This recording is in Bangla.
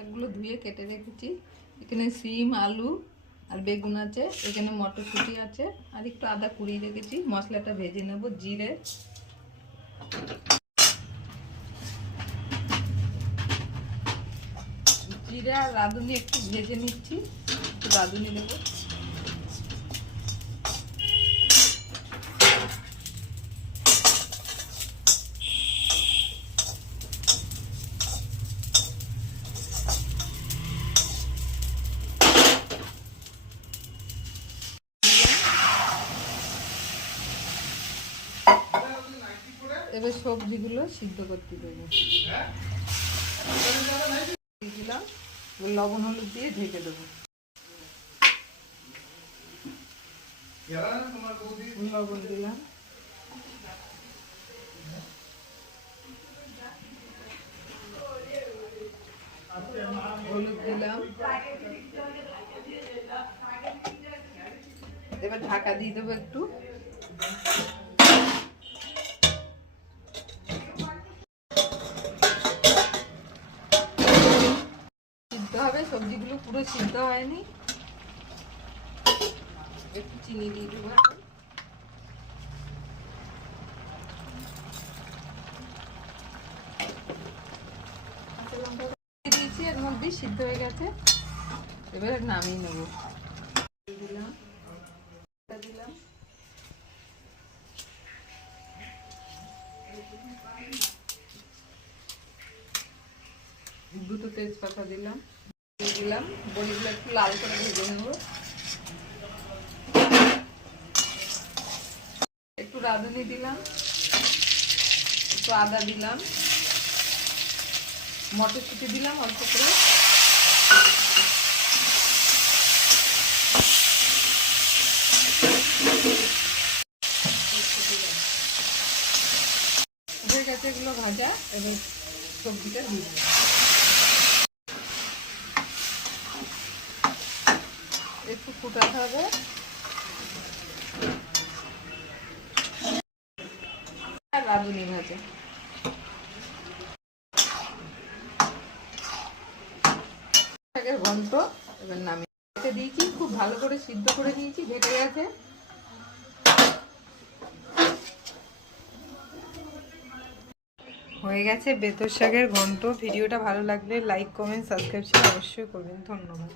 শাকগুলো ধুয়ে কেটে রেখেছি। এখানে সিম, আলু আর বেগুন আছে, এখানে মটরশুঁটি আছে, আর একটু আদা কুড়িয়ে রেখেছি। মশলাটা ভেজে নেব। জিরে আর রাঁধুনি একটু ভেজে নিচ্ছি, একটু রাঁধুনি দেবো। এবার সবজিগুলো সিদ্ধ করতে দেবো। দিলাম, লবণ হলুদ দিয়ে ঢেকে দেবো। লবণ দিলাম, হলুদ দিলাম, এবার ঢাকা দিয়ে দেবো একটু। সিদ্ধ হবে, সবজিগুলো পুরো সিদ্ধ হয়নি, একটু চিনি দিয়ে দেবো। দিয়েছি, এর মধ্যে সিদ্ধ হয়ে গেছে, এবার নামিয়ে নেব। দিলাম, দিলাম, দুটো তেজপাতা দিলাম, দিলাম। বড়িগুলো একটু লাল করে ভেজে নেব। একটু রাঁধুনি দিলাম, একটু আদা দিলাম, মটরশুঁটি দিলাম অল্প করে। হয়ে গেছে এগুলো ভাজা, এবার সবজিটা দিয়ে দিলাম। একটু ফুটাতে হবে। রাঁধুনি ভাজা শাকের ঘন্ট এবার নামিয়ে দিয়েছি। খুব ভালো করে সিদ্ধ করে নিয়েছি, ঘেটে গেছে। হয়ে গেছে বেতর শাকের ঘন্ট। ভিডিওটা ভালো লাগলে লাইক, কমেন্ট, সাবস্ক্রাইব অবশ্যই করবেন। ধন্যবাদ।